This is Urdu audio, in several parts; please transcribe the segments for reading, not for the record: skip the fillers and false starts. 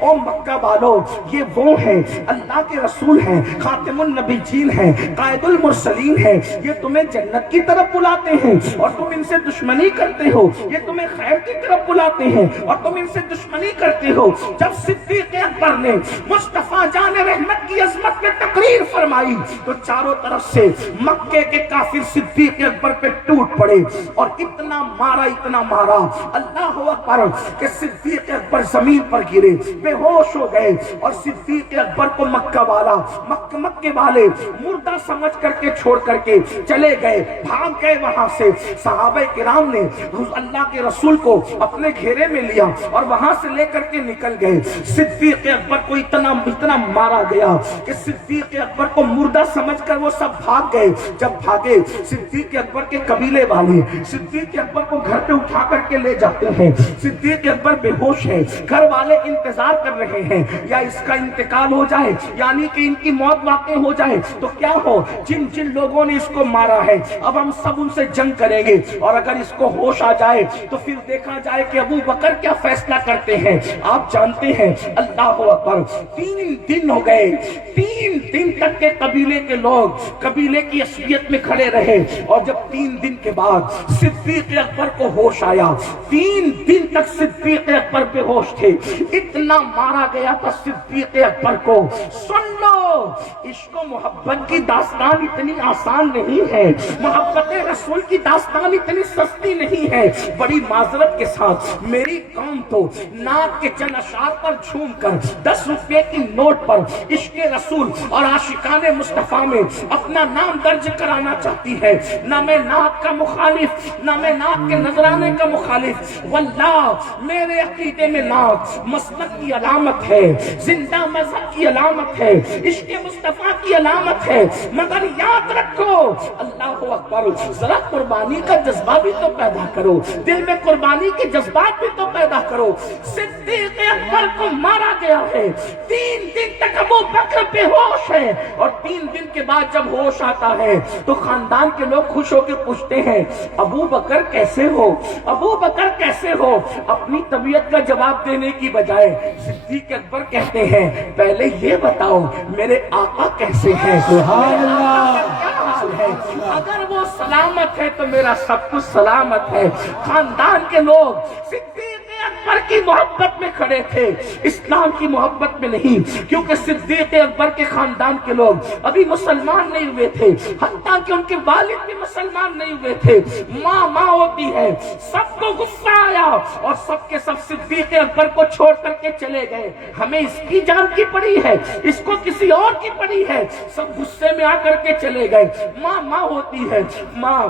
او مکہ والو یہ وہ ہیں اللہ کے رسول ہیں خاتم النبیین ہیں قائد المرسلین ہیں یہ تمہیں جنت کی طرف بلاتے ہیں اور تم ان سے دشمنی کرتے ہو یہ تمہیں خیر کی طرف بلاتے ہیں اور تم ان سے دشمنی کرتے ہو جب صدیق اکبر نے مصطفیٰ جان رحمت کی عظمت میں تقریر فرمائی تو چاروں طرف سے مکے کے کافر صدیق اکبر پہ ٹوٹ پڑے اور اتنا مارا اللہ اکبر کہ صدیق اکبر زمین پر گرے بے ہوش ہو گئے اور صدیق اکبر کو مکے والے مردہ سمجھ کر کے چھوڑ کر کے چلے گئے بھاگ گئے وہاں سے صحابہ کرام نے اللہ کے رسول کو اپنے گھیرے میں لیا اور وہاں سے لے کر کے نکل گئے صدیق اکبر کو اتنا مارا گیا کہ صدیق اکبر کو مردہ سمجھ کر وہ سب بھاگ گئے جب بھاگے صدیق اکبر کے قبیلے والے صدیق اکبر کو گھر پہ اٹھا کر کے لے جاتے ہیں صدیق اکبر بے ہوش ہے گھر والے انتظار کر رہے ہیں یا اس کا انتقال ہو جائے یعنی کہ ان کی موت واقع ہو جائے تو کیا ہو جن لوگوں نے اس کو مارا ہے اب ہم سب ان سے جنگ کریں گے اور اگر اس کو ہوش آ جائے تو پھر دیکھا جائے کہ ابو بکر کیا فیصلہ کرتے ہیں آپ جانتے ہیں اللہ اکبر 3 دن ہو گئے 3 دن تک کے قبیلے کے لوگ قبیلے کی عصبیت میں کھڑے رہے اور جب 3 دن کے بعد صدیق اکبر کو ہوش آیا 3 دن تک صدیق اکبر بے ہوش تھے اتنا مارا گیا تھا صدیق اکبر کو سن لو عشق و محبت کی داستان اتنی آسان نہیں ہے محبت رسول کی داستان اتنی سستی نہیں ہے بڑی معذرت کے ساتھ میری قوم تو ناک کے چند اشعار پر جھوم کر 10 روپے کی نوٹ پر عشق رسول اور عاشقان مصطفیٰ میں اپنا نام درج کرانا چاہتی ہے نہ میں ناک کا مخالف نہ میں ناک کے نذرانے کا مخالف واللہ میرے عقیدے میں ناک مسلک کی علامت ہے زندہ مذہب کی علامت ہے عشق مصطفیٰ کی علامت ہے مگر یاد رکھو اللہ اکبر ذرا قربانی کا جذبہ بھی تو پیدا کرو دل میں قربانی کے جذبات بھی تو پیدا کرو صدیق اکبر کو مارا گیا ہے 3 دن تک ابو بکر بے ہوش ہے اور 3 دن کے بعد جب ہوش آتا ہے تو خاندان کے لوگ خوش ہو کے پوچھتے ہیں ابو بکر کیسے ہو ابو بکر کیسے ہو اپنی طبیعت کا جواب دینے کی بجائے صدیق اکبر کہتے ہیں پہلے یہ بتاؤ میرے آقا کیسے ہیں سبحان اللہ کیا حال ہے اگر وہ سلامت ہے تو میرا سب کچھ سلامت ہے خاندان کے لوگ صدیق اکبر کی محبت میں کھڑے تھے اسلام کی محبت میں نہیں کیونکہ صدیق اکبر کے خاندان کے لوگ ابھی مسلمان نہیں ہوئے تھے حتیٰ کہ ان کے والد بھی مسلمان نہیں ہوئے تھے ماں ہوتی ہے سب کو غصہ آیا اور سب کے سب صدیق اکبر کو چھوڑ کر کے چلے گئے ہمیں اس کی جان کی پڑی ہے اس کو کسی اور کی پڑی ہے سب غصے میں آ کر کے چلے گئے ماں ہوتی ہے ماں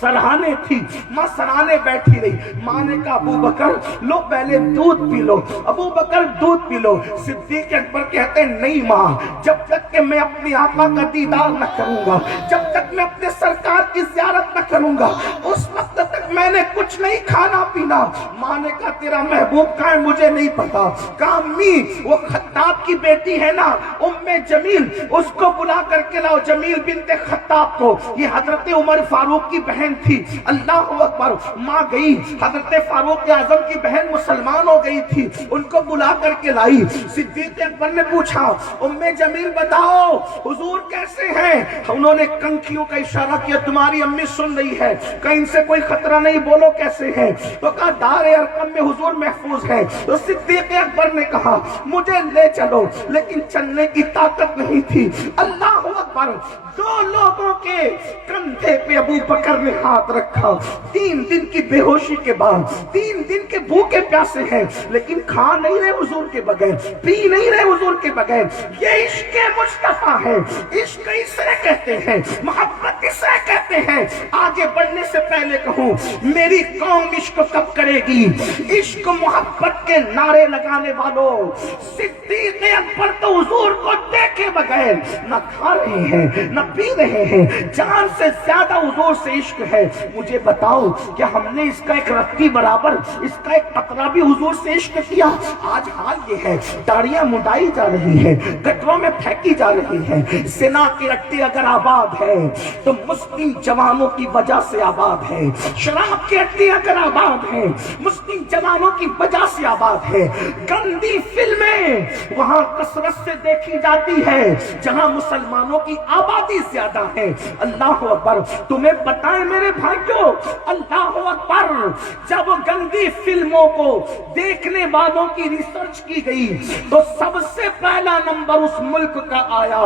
سرہانے تھی ماں سرہانے بیٹھی رہی ماں نے کہا ابو بکر لو پہلے دودھ پی لو ابو بکر دودھ پی لو صدیق اکبر کہتے ہیں نہیں ماں جب تک کہ میں اپنی آقا کا دیدار نہ کروں گا جب تک میں اپنے سرکار کی زیارت نہ کروں گا اس وقت تک میں نے کچھ نہیں کھانا پینا ماں نے کہا تیرا محبوب کہاں ہے مجھے نہیں پتا کہا امی وہ خطاب کی بیٹی ہے نا ام جمیل اس کو بلا کر کے لاؤ جمیل بنت خطاب کو یہ حضرت عمر فاروق کی بہن تھی اللہ اکبر ماں گئی حضرت فاروق اعظم کی بہن مسلمان ہو گئی تھی ان کو بلا کر کے لائی صدیق اکبر نے پوچھا ام جمیل بتاؤ حضور کیسے ہیں انہوں نے کنکھیوں کا اشارہ کیا تمہاری امی سن رہی ہے کہیں سے کوئی خطرہ نہیں بولو کیسے ہیں تو کہا دار ارقم میں حضور محفوظ ہے تو صدیق اکبر نے کہا مجھے لے چلو لیکن چلنے کی طاقت نہیں تھی اللہ اکبر 2 لوگوں کے کندھے پہ ابو بکر نے ہاتھ رکھا 3 دن کی بے ہوشی کے بعد 3 دن کے بھوکے پیاسے ہیں لیکن کھا نہیں رہے حضور کے بغیر پی نہیں رہے حضور کے بغیر یہ عشق مصطفیٰ ہے عشق اسے کہتے ہیں محبت اسے کہتے ہیں آگے بڑھنے سے پہلے کہوں میری قوم عشق کب کرے گی عشق محبت کے نعرے لگانے والوں صدیق اکبر تو حضور کو دیکھے بغیر نہ کھا رہے ہیں نہ پی رہے ہیں جان سے زیادہ حضور سے عشق ہے، مجھے بتاؤ کہ ہم نے اس کا ایک رتی برابر، اس کا ایک قطرہ بھی حضور سے عشق کیا؟ آج حال یہ ہے، داڑیاں مڈائی جا رہی ہے، گٹروں میں پھینکی جا رہی ہے۔ زنا کے اڈے اگر آباد ہے تو مسلم جوانوں کی وجہ سے آباد ہے، شراب کے اڈے اگر آباد ہیں مسلم جوانوں کی وجہ سے آباد ہے۔ گندی فلمیں وہاں کثرت سے دیکھی جاتی ہے جہاں مسلمانوں کی آبادی زیادہ ہے۔ اللہ اکبر! تمہیں پتہ ہے میرے بھائیوں، اللہ اکبر، جب گندی فلموں کو دیکھنے والوں کی ریسرچ کی گئی تو سب سے پہلا نمبر اس ملک کا آیا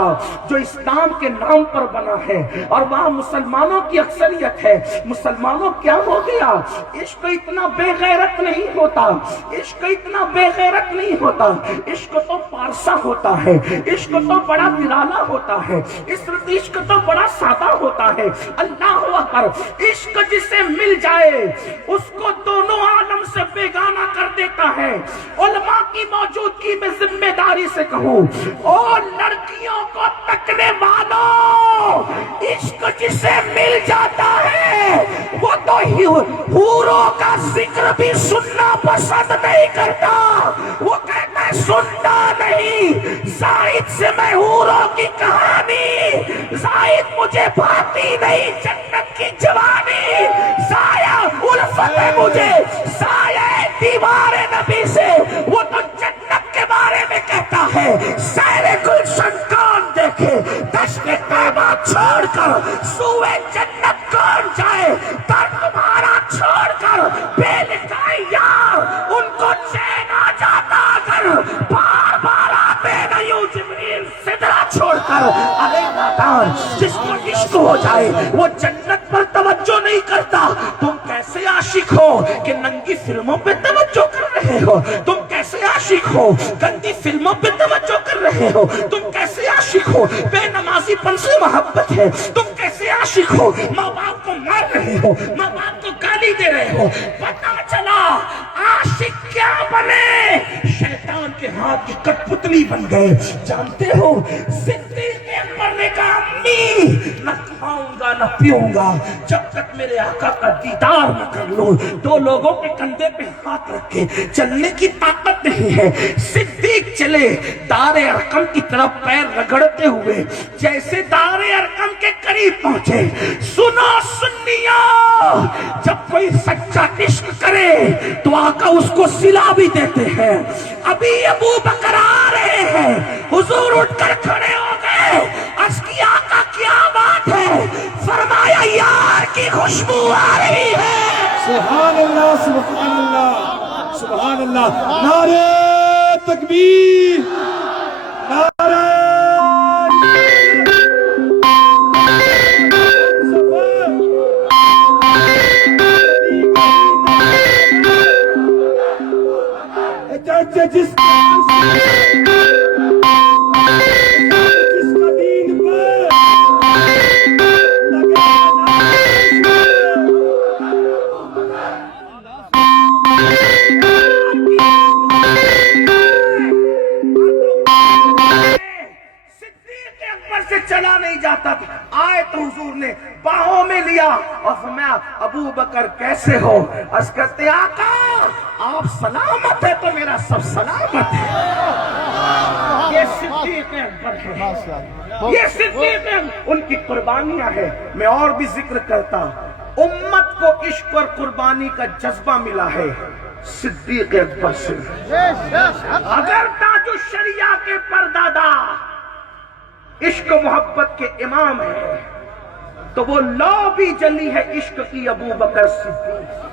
جو اسلام کے نام پر بنا ہے اور وہاں مسلمانوں کی اکثریت ہے۔ مسلمانوں کیا ہو گیا؟ عشق اتنا بے غیرت نہیں ہوتا، عشق اتنا بے غیرت نہیں ہوتا، عشق تو پارسا ہوتا ہے، عشق تو بڑا نرالا ہوتا ہے، عشق تو بڑا سادہ ہوتا ہے۔ اللہ اکبر! عشق جسے مل جائے اس کو دونوں عالم سے بیگانہ کر دیتا ہے۔ علماء کی موجودگی میں ذمہ داری سے کہوں، اور لڑکیوں کو تکنے والوں، عشق جسے مل جاتا ہے وہ تو حوروں کا ذکر بھی سننا پسند نہیں کرتا، وہ کہتا ہے سنتا نہیں، زاہد سے میں حوروں کی کہانی، زاہد مجھے بھاتی نہیں جنت کی جوانی، سایہ الفت ہے مجھے سایہ دیوار نبی سے، وہ تو جنت کے بارے میں کہتا ہے۔ سیر گلشن کون دیکھے دشت طیبہ چھوڑ کر، سوئے جنت کون جائے پر تمہارا چھوڑ کر، بے لکھائی یار ان کو چین آ جاتا اگر بار بار آتے نہیں جبریل سدرا چھوڑ کر۔ ارے نادان، جس کو عشق ہو جائے وہ جنت پر توجہ نہیں کرتا۔ تم کیسے عاشق ہو کہ ننگی فلموں پہ توجہ کر رہے ہو؟ تم کیسے عاشق ہو گندی فلموں پہ توجہ کر رہے ہو؟ تم کیسے عاشق ہو بے نمازی پن سے محبت ہے؟ تم کیسے عاشق ہو ماں باپ کو مار رہے ہو، ماں باپ کو گالی دے رہے ہو؟ پتہ چلا عاشق کیا بنے؟ شیطان کے ہاتھ کی کٹ پتلی بن گئے۔ جانتے ہو صدیق اکبر نے کہا امی نہ کھاؤں گا نہ پیوں گا جب تک میرے آقا کا دیدار نہ کر لوں۔ دو لوگوں کے کندھے پہ ہاتھ رکھ کے چلنے کی طاقت نہیں ہے، صدیق چلے دار ارقم کی طرف پیر رگڑتے ہوئے، جیسے دار ارقم کے قریب پہنچے، سنو سنیوں، جب کوئی سچا عشق کرے تو آقا اس کو صلہ بھی دیتے ہیں۔ ابھی ابو بکر آ رہے ہیں، حضور اٹھ کر کھڑے ہو گئے، عرض کی آقا کیا بات ہے؟ فرمایا یار کی خوشبو آ رہی ہے۔ سبحان اللہ، سبحان اللہ، سبحان اللہ، نعرہ تکبیر، نعرہ جس کا دین پر صدیق اکبر سے چلا نہیں جاتا تھا، آئے تو حضور نے باہوں میں لیا اور فرمایا ابو بکر کیسے ہو؟ عرض کرتے آقا آپ سلامت ہے تو میرا سب سلامت ہے۔ یہ صدیق اکبر ہے، یہ صدیق ان کی قربانیاں ہیں۔ میں اور بھی ذکر کرتا، امت کو عشق اور قربانی کا جذبہ ملا ہے صدیق اکبر سے۔ اگر تاج الشریعہ کے پردادا عشق و محبت کے امام ہے تو وہ لو بھی جلی ہے عشق کی ابو بکر صدیق۔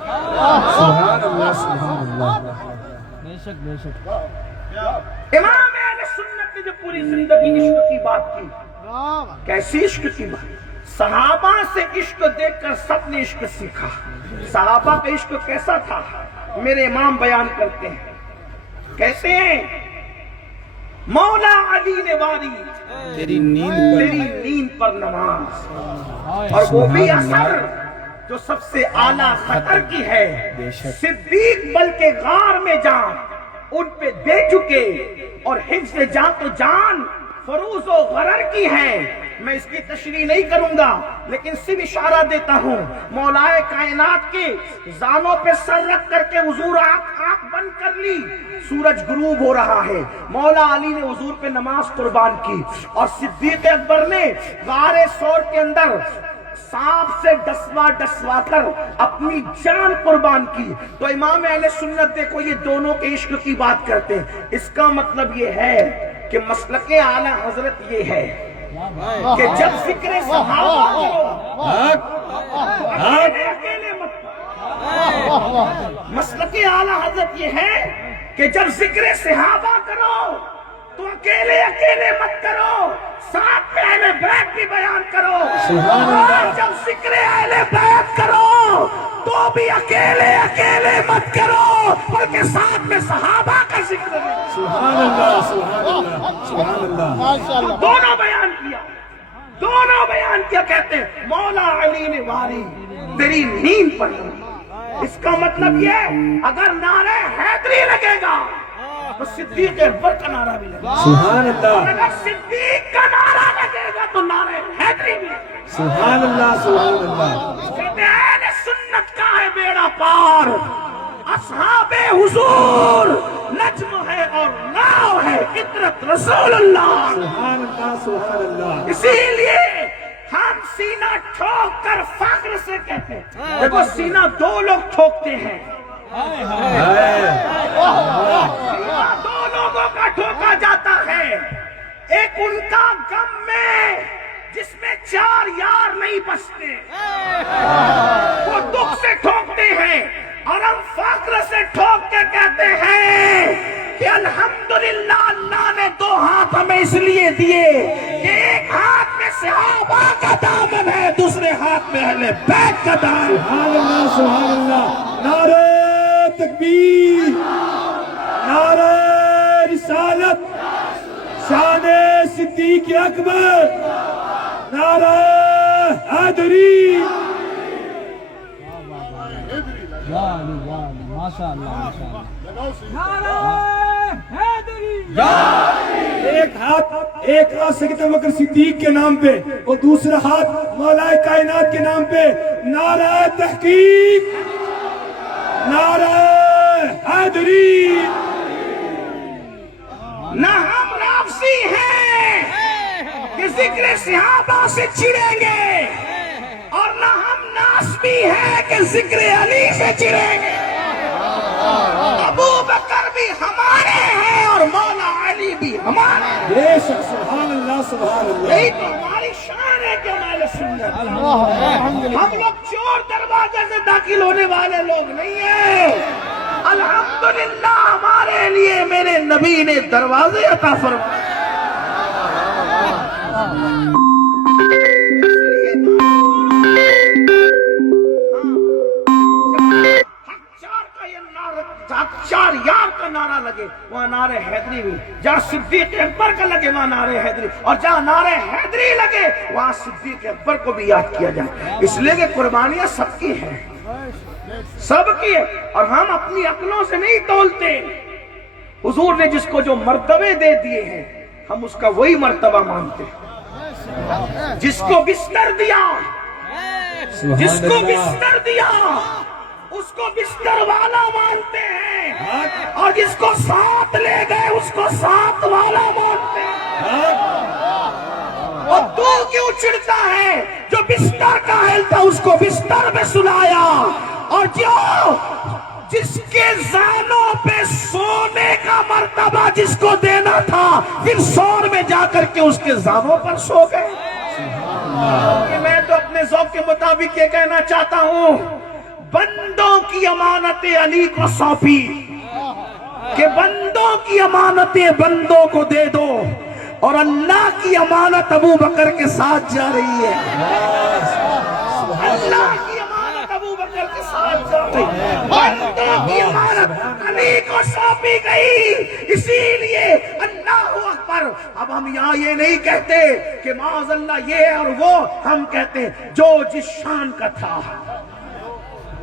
سبحان اللہ، سبحان اللہ، بے شک بے شک۔ امام اہل سنت نے جو پوری زندگی عشق کی بات کی، کیسی عشق کی بات؟ صحابہ سے عشق دیکھ کر سب نے عشق سیکھا۔ صحابہ کا عشق کیسا تھا میرے امام بیان کرتے ہیں، کہتے ہیں مولا علی نے واری تیری نیند پر نماز، اور وہ بھی اثر جو سب سے اعلیٰ خطر کی ہے۔ صدیق بلکہ غار میں جان ان پہ دے چکے، اور حفظ جان تو جان فروز و غرر کی ہے۔ میں اس کی تشریح نہیں کروں گا، لیکن صرف اشارہ دیتا ہوں۔ مولائے کائنات کے زانوں پہ سر رکھ کر کے حضور آنکھ بند کر لی، سورج غروب ہو رہا ہے، مولا علی نے حضور پہ نماز قربان کی، اور صدیق اکبر نے غار ثور کے اندر سانپ سے ڈسوا کر اپنی جان قربان کی۔ تو امام اہل سنت دیکھو یہ دونوں کے عشق کی بات کرتے ہیں۔ اس کا مطلب یہ ہے کہ مسلک اعلی حضرت یہ ہے کہ جب ذکر صحابہ کرو اکیلے مت کرو۔ مسلک اعلی حضرت یہ ہے کہ جب ذکر صحابہ کرو تو اکیلے مت کرو، ساتھ میں اہل بیت بھی بیان کرو، اور جب ذکر اہل بیت کرو تو بھی اکیلے مت کرو، بلکہ ساتھ میں صحابہ کا ذکر کرو۔ سبحان اللہ، سبحان اللہ، سبحان اللہ۔ دونوں بیان کیا کہتے ہیں مولا علی نے واری تیری نیند پر لی۔ اس کا مطلب یہ اگر نعرہ حیدری لگے گا تو صدیق اکبر کا نعرہ بھی لگے گا، سبحان اللہ، اور اگر صدیق کا نعرہ لگے گا تو نعرہ حیدری بھی لگے گا۔ سبحان اللہ، سبحان اللہ۔ کہتے ہیں اہل سنت کا ہے بیڑا پار، اصحاب حضور نجم ہے اور ناؤ ہے فطرت رسول اللہ۔ سبحان اللہ، سبحان اللہ۔ اسی لیے ہم سینہ ٹھوک کر فخر سے کہتے ہیں۔ دیکھو سینہ دو لوگ ٹھوکتے ہیں، دو لوگوں کا ٹھوکا جاتا ہے، ایک ان کا غم میں جس میں 4 یار نہیں بچتے، وہ دکھ سے ٹھوکتے ہیں، اور ہم فخر سے ٹھوک کے کہتے ہیں کہ الحمدللہ اللہ نے 2 ہاتھ ہمیں اس لیے دیے کہ ایک ہاتھ میں صحابہ کا دامن ہے، دوسرے ہاتھ میں اہل بیت کا دامن۔ سبحان اللہ، سبحان اللہ۔ نعرہ تکبیر، نعرہ رسالت، شان صدیق اکبر، نعرہ حیدری۔ ماشاء اللہ، ایک ہاتھ سیدنا ابوبکر صدیق کے نام پہ اور دوسرا ہاتھ مولا کائنات کے نام پہ، نعرہ تحقیق، نعرہ حیدری۔ نہ ہم رافضی ہیں کہ ذکر صحابہ سے چڑیں گے، اور نہ ہم ناسبی ہیں کہ ذکر علی سے چڑیں گے۔ ابو بکر بھی ہمارے ہیں اور مولا علی بھی ہمارے ہیں۔ بے شک، سبحان اللہ، سبحان اللہ۔ یہی تو ہماری شان ہے کہ ہمارے سنت، ہم لوگ چور دروازے سے داخل ہونے والے لوگ نہیں ہیں۔ الحمدللہ ہمارے لیے میرے نبی نے دروازے عطا فرمائے۔ چار یار کا نعرہ لگے وہاں نعرہ حیدری بھی، جہاں صدیق اکبر کا لگے وہاں نعرہ حیدری، اور جہاں نعرہ حیدری لگے وہاں صدیق اکبر کو بھی یاد کیا جائے، اس لیے کہ قربانیاں سب کی ہیں، سب کی ہے، اور ہم اپنی عقلوں سے نہیں تولتے۔ حضور نے جس کو جو مرتبے دے دیے ہیں ہم اس کا وہی مرتبہ مانتے ہیں۔ جس کو بستر دیا، جس کو بستر دیا اس کو بستر والا مانتے ہیں، اور جس کو ساتھ لے گئے اس کو ساتھ والا مانتے ہیں۔ اور تو کیوں چڑھتا ہے؟ جو بستر کا اہل تھا اس کو بستر میں سلایا، اور جس کے زانوں پہ سونے کا مرتبہ جس کو دینا تھا پھر سور میں جا کر کے اس کے زانوں پر سو گئے۔ میں تو اپنے ذوق کے مطابق یہ کہنا چاہتا ہوں، بندوں کی امانت علی کو سونپی کہ بندوں کی امانتیں بندوں کو دے دو، اور اللہ کی امانت ابو بکر کے ساتھ جا رہی ہے۔ اللہ کی امانت ابو بکر کے ساتھ جا رہی ہے، بندوں کی امانت علی کو سونپی گئی، اسی لیے اللہ اکبر۔ اب ہم یہاں یہ نہیں کہتے کہ معاذ اللہ یہ اور وہ، ہم کہتے جو جس شان کا تھا۔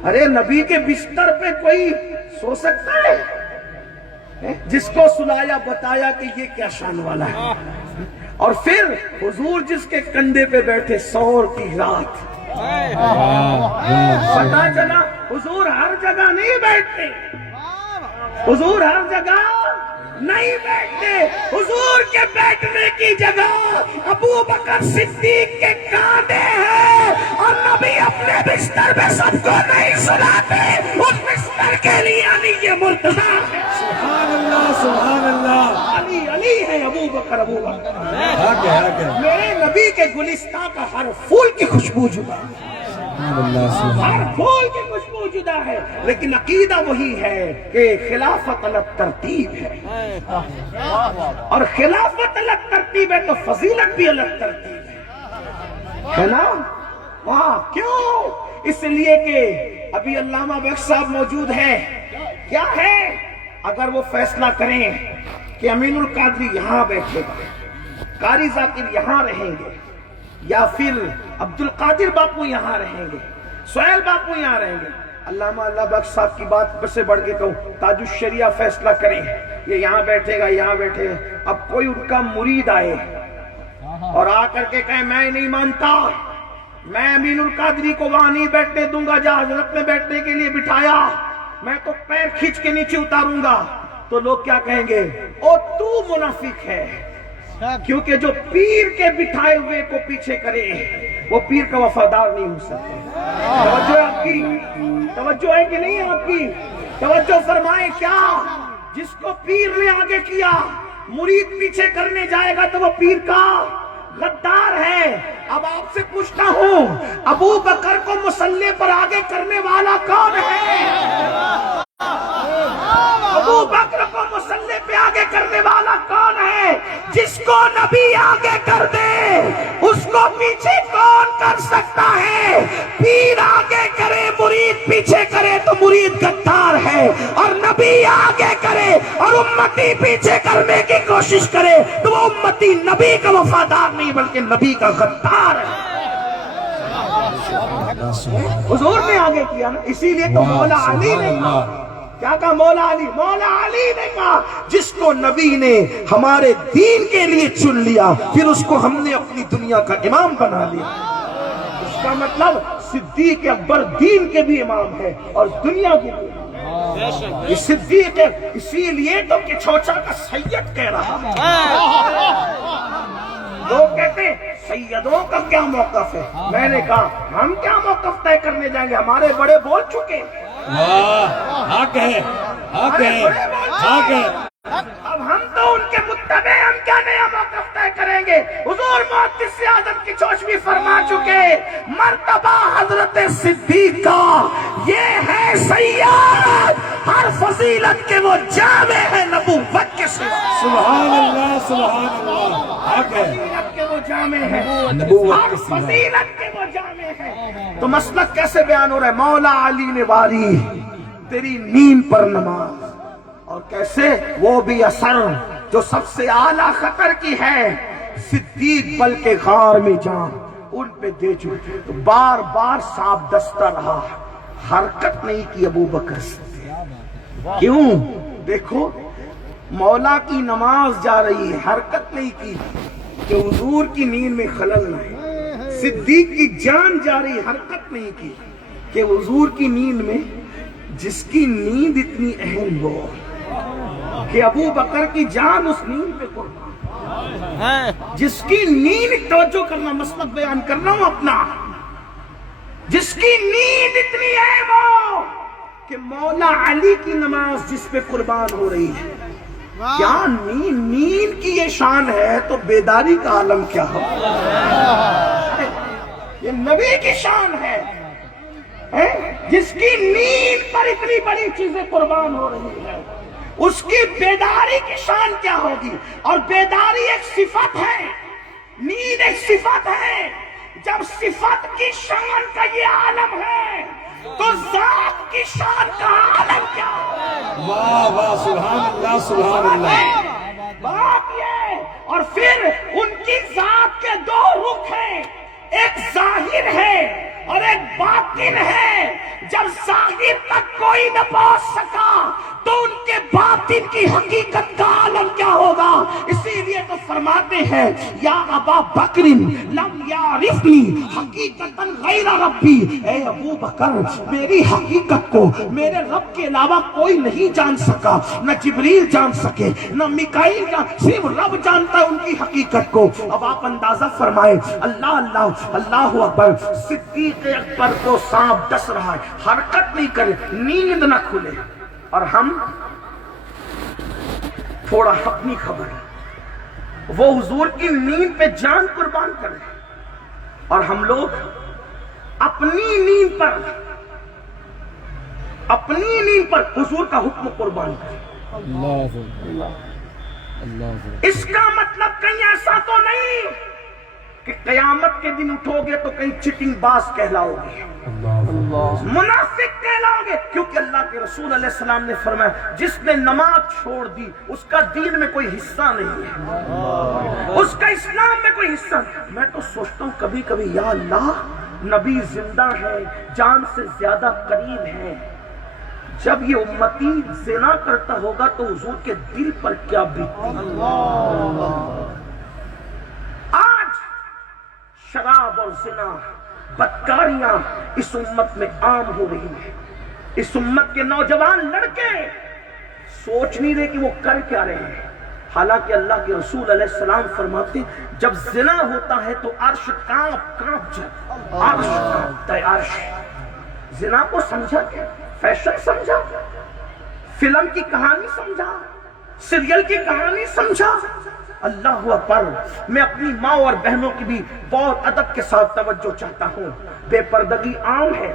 ارے نبی کے بستر پہ کوئی سو سکتا ہے؟ جس کو سلایا بتایا کہ یہ کیا شان والا ہے، اور پھر حضور جس کے کندھے پہ بیٹھے سور کی رات. پتا چلا حضور ہر جگہ نہیں بیٹھتے, حضور ہر جگہ نہیں بیٹھتے. حضور کے بیٹھنے کی جگہ ابو بکر صدیق کے کاندھے ہیں, اور نبی اپنے بستر میں سب کو نہیں سلاتے, اس بستر کے لیے علی یہ مرتضی ہے. سبحان اللہ سبحان اللہ. علی علی ہے, ابو بکر ابو بکر. میرے نبی کے گلستان کا ہر پھول کی خوشبو جدا ہے, ہر پھول کی خوشبو جدا ہے, لیکن عقیدہ وہی ہے کہ خلافت الگ ترتیب ہے, اور خلافت الگ ترتیب ہے تو فضیلت بھی الگ ترتیب ہے نا. وہاں کیوں؟ اس لیے کہ ابھی علامہ بخش صاحب موجود ہیں. کیا ہے؟ اگر وہ فیصلہ کریں کہ امین القادری یہاں بیٹھے گا, قاری ذاکر یہاں رہیں گے, یا پھر عبد القادر باپو یہاں رہیں گے, سہیل باپو یہاں رہیں گے, علامہ اللہ بخش صاحب کی بات سے بڑھ کے کہوں, تاج الشریعہ فیصلہ کریں یہ یہاں بیٹھے گا یہاں بیٹھے گا. اب کوئی ان کا مرید آئے اور آ کر کے کہے میں نہیں مانتا, میں امین القادری کو وہاں نہیں بیٹھنے دوں گا جہاں حضرت نے بیٹھنے کے لیے بٹھایا, میں تو پیر کھینچ کے نیچے اتاروں گا, تو لوگ کیا کہیں گے؟ او تو منافق ہے, کیونکہ جو پیر کے بٹھائے ہوئے کو پیچھے کرے وہ پیر کا وفادار نہیں ہو سکتے. توجہ ہے آپ کی؟ توجہ ہے کہ نہیں ہے آپ کی؟ توجہ فرمائیں. کیا جس کو پیر نے آگے کیا مرید پیچھے کرنے جائے گا تو وہ پیر کا غدار ہے. اب آپ سے پوچھتا ہوں, ابو بکر کو مصلی پر آگے کرنے والا کون ہے؟ ابو بکر کو مصلی پہ آگے کرنے والا کون ہے؟ جس کو نبی آگے کر دے اس کو پیچھے کون کر سکتا ہے؟ پیر آگے کرے مرید پیچھے کرے تو مرید غدار ہے, اور نبی آگے کرے اور امتی پیچھے کرنے کی کوشش کرے تو وہ امتی نبی کا وفادار نہیں بلکہ نبی کا غدار ہے. حضور نے آگے کیا نا, اسی لیے تو مولا علی نے کہا. کیا کہا مولا علی؟ مولا علی نے کہا جس کو نبی نے ہمارے دین کے لیے چن لیا پھر اس کو ہم نے اپنی دنیا کا امام بنا لیا. اس کا مطلب صدیق اکبر دین کے بھی امام ہے اور دنیا کے بھی امام. یہ صدیق ہے, اسی لیے تو کہ چھوچا کا سید کہہ رہا ہے. لوگ کہتے ہیں سیدوں کا کیا موقف ہے؟ میں نے کہا ہم کیا موقف طے کرنے جائیں گے, ہمارے بڑے بول چکے. حق ہے, حق ہے, حق ہے. اب ہم تو ان کے متبع, ہم کیا نیا موقف طے کریں گے؟ حضور محدث اعظم کی چوشوی فرما چکے, مرتبہ حضرت صدیق کا یہ ہے سید, ہر فضیلت کے وہ جامع ہے نبوت کے سوا. سبحان اللہ سبحان اللہ. حق ہے, فضیلت کے وہ جامع ہے, نبوت کے ہر سوا. فضیلت کے وہ جامع ہے. تو مسلک کیسے بیان ہو رہا ہے؟ مولا علی نے واری تیری نیند پر نماز, اور کیسے وہ بھی اثر جو سب سے اعلیٰ خطر کی ہے, صدیق بلکہ غار میں جان ان پہ دے چکے, تو بار بار سانپ ڈستا رہا, حرکت نہیں کی ابو بکر صدیق. کیوں؟ دیکھو مولا کی نماز جا رہی ہے, حرکت نہیں کی کہ حضور کی نیند میں خلل نہ ہے. صدیق کی جان جا رہی, حرکت نہیں کی کہ حضور کی نیند میں, جس کی نیند اتنی اہم ہو کہ ابو بکر کی جان اس نیند پہ قربان, جس کی نیند, توجہ کرنا مسلک بیان کر رہا ہوں اپنا, جس کی نیند اتنی اہم ہو کہ مولا علی کی نماز جس پہ قربان ہو رہی ہے. کیا نیند کی یہ شان ہے تو بیداری کا عالم کیا ہو؟ یہ نبی کی شان ہے, جس کی نیند پر اتنی بڑی چیزیں قربان ہو رہی ہے, اس کی بیداری کی شان کیا ہوگی؟ اور بیداری ایک صفت ہے, نیند ایک صفت ہے. جب صفت کی شان کا یہ عالم ہے تو ذات کی شان کا عالم کیا ہے؟ واہ واہ, سبحان اللہ سبحان اللہ. بات یہ, اور پھر ان کی ذات کے دو رخ ہیں, ایک ظاہر ہے اور ایک باطن ہے. جب ظاہر تک کوئی نہ پہنچ سکا تو ان کے باطن کی حقیقت کا عالم کیا ہوگا؟ اسی لیے تو فرماتے ہیں یا ابا بکر لم یعرفنی حقیقتاً غیر ربی، اے ابو بکر میری حقیقت کو میرے رب کے علاوہ کوئی نہیں جان سکا، نہ جبریل جان سکے نہ میکائیل جان، صرف رب جانتا ہے ان کی حقیقت کو۔ اب آپ اندازہ فرمائے اللہ اللہ اللہ اکبر، صدیق اکبر کو سانپ ڈس رہا ہے، حرکت نہیں کرے، نیند نہ کھلے، اور ہم تھوڑا اپنی خبر ہے، وہ حضور کی نیند پہ جان قربان کریں اور ہم لوگ اپنی نیند پر حضور کا حکم قربان کریں۔ اللہ اللہ، اس کا مطلب کہیں ایسا تو نہیں کہ قیامت کے دن اٹھو گے تو کہیں چٹنگ باز کہلاؤ گے، منافق کہلاؤ گے، کیونکہ اللہ کے رسول علیہ السلام نے فرمایا جس نے نماز چھوڑ دی اس کا دین میں کوئی حصہ نہیں ہے، اس کا اسلام میں کوئی حصہ نہیں۔ میں تو سوچتا ہوں کبھی کبھی یا اللہ، نبی زندہ ہے، جان سے زیادہ قریب ہے، جب یہ امتی زنا کرتا ہوگا تو حضور کے دل پر کیا بیتتی۔ آج شراب اور زنا، بدکاریاں اس امت میں عام ہو رہی ہیں، اس امت کے نوجوان لڑکے سوچ نہیں رہے کہ وہ کر کیا رہے ہیں، حالانکہ اللہ کے رسول علیہ السلام فرماتے ہیں جب زنا ہوتا ہے تو عرش کانپ جاتا ہے، عرش کانپتا ہے، عرش۔ زنا کو سمجھا کیا؟ فیشن سمجھا، فلم کی کہانی سمجھا، سیریل کی کہانی سمجھا؟ اللہ اکبر۔ میں اپنی ماں اور بہنوں کی بھی بہت ادب کے ساتھ توجہ چاہتا ہوں، بے پردگی عام ہے۔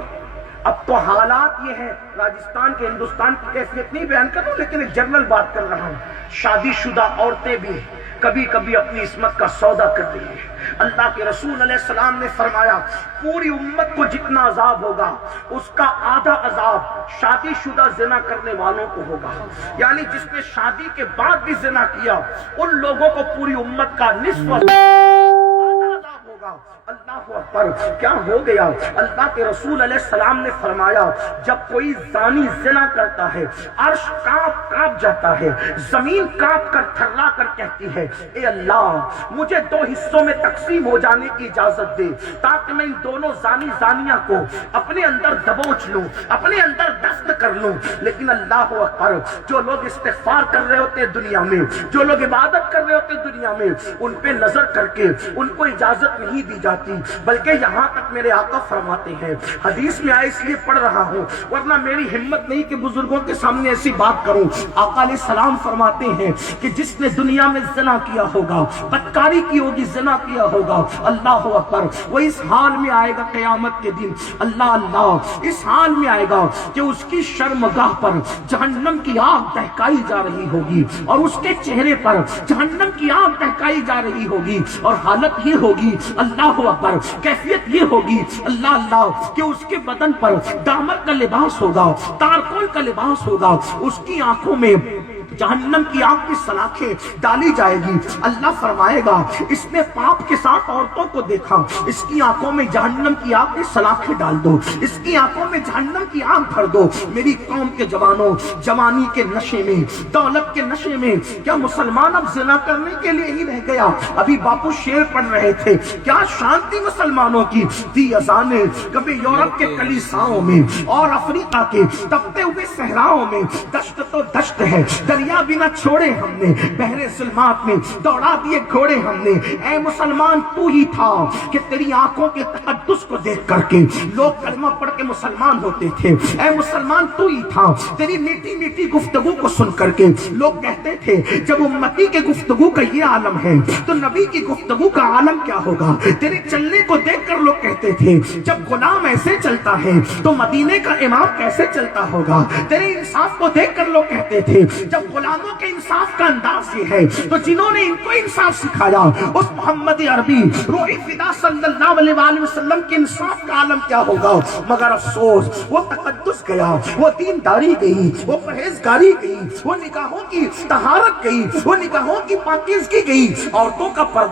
اب تو حالات یہ ہیں، راجستان کے ہندوستان کی کیفیت نہیں بیان کروں لیکن ایک جنرل بات کر رہا ہوں، شادی شدہ عورتیں بھی کبھی کبھی اپنی عصمت کا سودا کر رہی ہیں۔ اللہ کے رسول علیہ السلام نے فرمایا پوری امت کو جتنا عذاب ہوگا اس کا آدھا عذاب شادی شدہ زنا کرنے والوں کو ہوگا، یعنی جس نے شادی کے بعد بھی زنا کیا ان لوگوں کو پوری امت کا نصف عذاب ہوگا۔ اللہ اکبر، کیا ہو گیا؟ اللہ کے رسول علیہ السلام نے فرمایا جب کوئی زانی زنا کرتا ہے عرش کانپ جاتا ہے، زمین کانپ کر تھرا کر کہتی ہے اے اللہ مجھے دو حصوں میں تقسیم ہو جانے کی اجازت دے تاکہ میں ان دونوں زانی زانیہ کو اپنے اندر دبوچ لوں، اپنے اندر دست کر لوں۔ لیکن اللہ اکبر، جو لوگ استغفار کر رہے ہوتے دنیا میں، جو لوگ عبادت کر رہے ہوتے دنیا میں، ان پہ نظر کر کے ان کو اجازت نہیں دی جاتی، بلکہ یہاں تک میرے آقا فرماتے ہیں، حدیث میں آئے اس لیے پڑھ رہا ہوں ورنہ میری ہمت نہیں کہ بزرگوں کے سامنے ایسی بات کروں۔ آقا علیہ السلام فرماتے ہیں کہ جس نے دنیا میں زنا کیا ہوگا، بدکاری کی ہوگی، زنا کیا ہوگا، اللہ اکبر، وہ اس حال میں آئے گا قیامت کے دن، اللہ اللہ، اس حال میں آئے گا کہ اس کی شرمگاہ پر جہنم کی آگ دہکائی جا رہی ہوگی اور اس کے چہرے پر جہنم کی آگ دہکائی جا رہی ہوگی، اور حالت یہ ہوگی اللہ اکبر، کیفیت یہ ہوگی اللہ اللہ کہ اس کے بدن پر دامر کا لباس ہوگا، تارکول کا لباس ہوگا، اس کی آنکھوں میں جہنم کی آگ کی سلاخیں ڈالی جائے گی۔ اللہ فرمائے گا اس نے پاپ کے ساتھ عورتوں کو دیکھا، اس کی آنکھوں میں جہنم کی آگ کی سلاخیں ڈال دو، اس کی آنکھوں میں جہنم کی آگ بھر دو۔ میری قوم کے جوانوں، جوانی کے نشے میں، دولت کے نشے میں، کیا مسلمان اب زنا کرنے کے لیے ہی رہ گیا؟ ابھی باپو شعر پڑھ رہے تھے، کیا شانتی مسلمانوں کی دی اذانیں کبھی یورپ کے کلیساؤں میں اور افریقہ کے تپتے ہوئے صحراؤں میں، دشت تو دشت ہے، دریا بھی نہ چھوڑے ہم نے، بحر ظلمات میں دوڑا دیے گھوڑے ہم نے۔ اے مسلمان تو ہی تھا کہ تیری آنکھوں کے تقدس کو دیکھ کر کے لوگ کلمہ پڑھ کے مسلمان ہوتے تھے، اے مسلمان تو ہی تھا تیری میٹھی میٹھی گفتگو کو سن کر کے لوگ کہتے تھے جب امتی کے گفتگو کا یہ عالم ہے تو نبی کی گفتگو کا عالم کیا ہوگا؟ تیرے چلنے کو دیکھ کر لوگ کہتے تھے جب غلام ایسے چلتا ہے تو مدینے کا امام کیسے چلتا ہوگا؟ تیرے انصاف کو دیکھ کر لوگ کہتے تھے جب غلاموں کے انصاف کا انداز یہ ہے تو جنہوں نے ان کو انصاف سکھایا اس محمد عربی روح فدا صلی اللہ علیہ وآلہ وسلم کے انصاف کا عالم کیا ہوگا؟ مگر افسوس وہ تقدس گیا، وہ دینداری گئی، وہ پرہیزگاری گئی، وہ نگاہوں کی طہارت گئی، وہ نگاہوں کی پاکیزگی گئی، عورتوں کا پردہ